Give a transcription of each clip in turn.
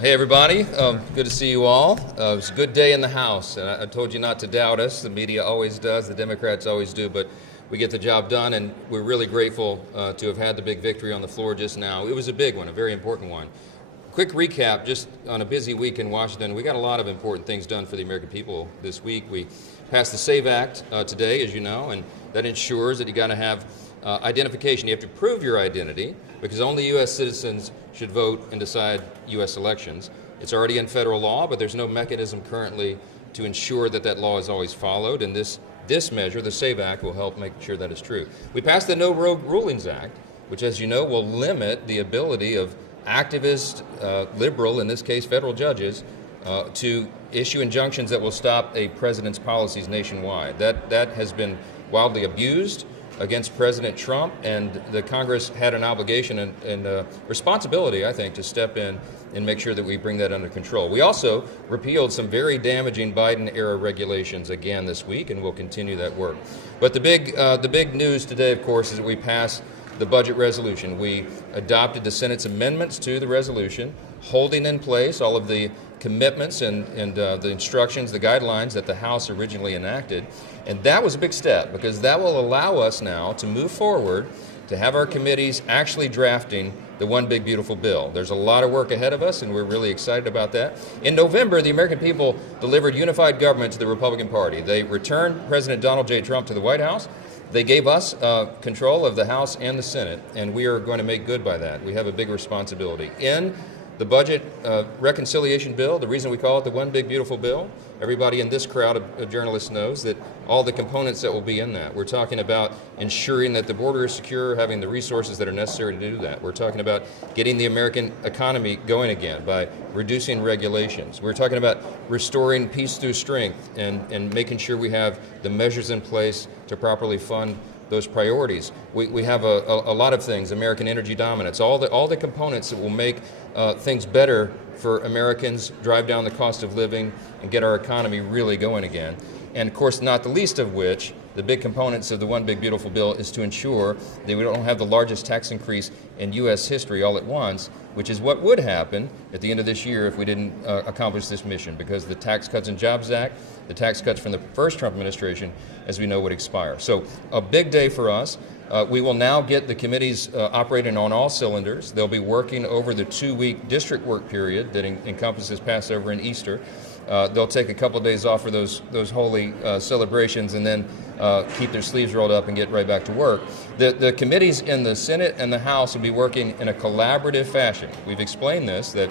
Hey everybody, good to see you all. It was a good day in the House, and I told you not to doubt us. The media always does, the Democrats always do, but we get the job done, and we're really grateful to have had the big victory on the floor just now. It was a big one, a very important one. Quick recap, just on a busy week in Washington, we got a lot of important things done for the American people this week. We passed the SAVE Act today, as you know, and that ensures that you got to have identification. You have to prove your identity because only U.S. citizens should vote and decide U.S. elections. It's already in federal law, but there's no mechanism currently to ensure that that law is always followed, and this measure, the SAVE Act, will help make sure that is true. We passed the No Rogue Rulings Act, which, as you know, will limit the ability of activist, liberal, in this case federal judges, to issue injunctions that will stop a president's policies nationwide. That has been wildly abused against President Trump, and the Congress had an obligation and responsibility, I think, to step in and make sure that we bring that under control. We also repealed some very damaging Biden-era regulations again this week, and we'll continue that work. But the big news today, of course, is that we passed the budget resolution. We adopted the Senate's amendments to the resolution, holding in place all of the commitments and the instructions, the guidelines that the House originally enacted. And that was a big step because that will allow us now to move forward to have our committees actually drafting the One Big Beautiful Bill. There's a lot of work ahead of us, and we're really excited about that. In November, the American people delivered unified government to the Republican Party. They returned President Donald J. Trump to the White House. They gave us control of the House and the Senate, and we are going to make good by that. We have a big responsibility. In the budget reconciliation bill, the reason we call it the One Big Beautiful Bill, everybody in this crowd of journalists knows that all the components that will be in that. We're talking about ensuring that the border is secure, having the resources that are necessary to do that. We're talking about getting the American economy going again by reducing regulations. We're talking about restoring peace through strength and making sure we have the measures in place to properly fund those priorities. We have a lot of things, American energy dominance, all the components that will make things better for Americans, drive down the cost of living, and get our economy really going again. And of course, not the least of which, the big components of the One Big Beautiful Bill is to ensure that we don't have the largest tax increase in U.S. history all at once, which is what would happen at the end of this year if we didn't accomplish this mission, because the Tax Cuts and Jobs Act, the tax cuts from the first Trump administration, as we know, would expire. So a big day for us. We will now get the committees operating on all cylinders. They'll be working over the 2-week district work period that encompasses Passover and Easter. They'll take a couple of days off for those holy celebrations and then keep their sleeves rolled up and get right back to work. The committees in the Senate and the House will be working in a collaborative fashion. We've explained this, that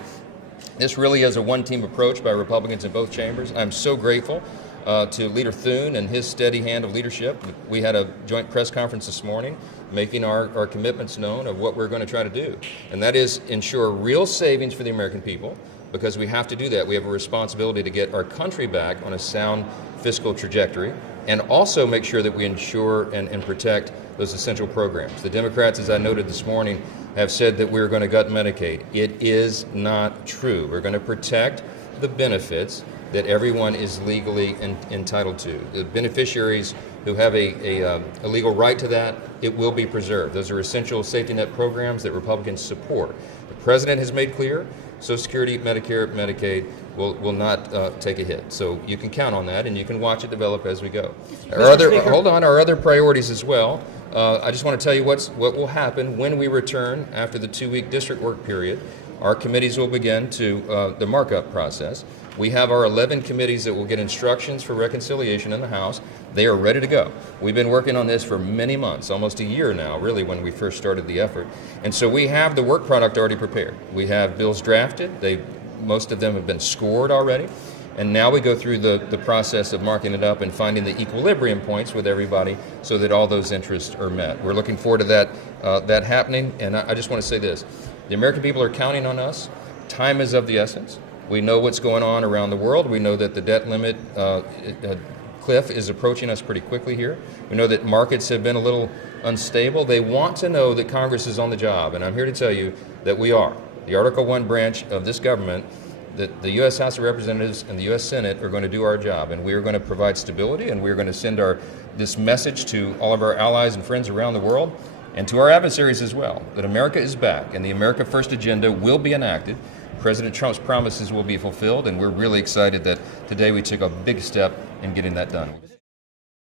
this really is a one-team approach by Republicans in both chambers. I'm so grateful to Leader Thune and his steady hand of leadership. We had a joint press conference this morning making our commitments known of what we're going to try to do. And that is ensure real savings for the American people, because we have to do that. We have a responsibility to get our country back on a sound fiscal trajectory and also make sure that we ensure and protect those essential programs. The Democrats, as I noted this morning, have said that we're going to gut Medicaid. It is not true. We're going to protect the benefits that everyone is legally entitled to. The beneficiaries who have a legal right to that, it will be preserved. Those are essential safety net programs that Republicans support. The President has made clear Social Security, Medicare, Medicaid will not take a hit. So you can count on that, and you can watch it develop as we go. Our other priorities as well. I just want to tell you what will happen when we return after the 2-week district work period. Our committees will begin the markup process. We have our 11 committees that will get instructions for reconciliation in the House. They are ready to go. We've been working on this for many months, almost a year now, really, when we first started the effort. And so we have the work product already prepared. We have bills drafted. Most of them have been scored already. And now we go through the process of marking it up and finding the equilibrium points with everybody so that all those interests are met. We're looking forward to that happening. And I just want to say this. The American people are counting on us. Time is of the essence. We know what's going on around the world. We know that the debt limit cliff is approaching us pretty quickly here. We know that markets have been a little unstable. They want to know that Congress is on the job, and I'm here to tell you that we are. The Article 1 branch of this government, that the U.S. House of Representatives and the U.S. Senate are going to do our job, and we are going to provide stability, and we're going to send this message to all of our allies and friends around the world, and to our adversaries as well, that America is back, and the America First agenda will be enacted. President Trump's promises will be fulfilled, and we're really excited that today we took a big step in getting that done.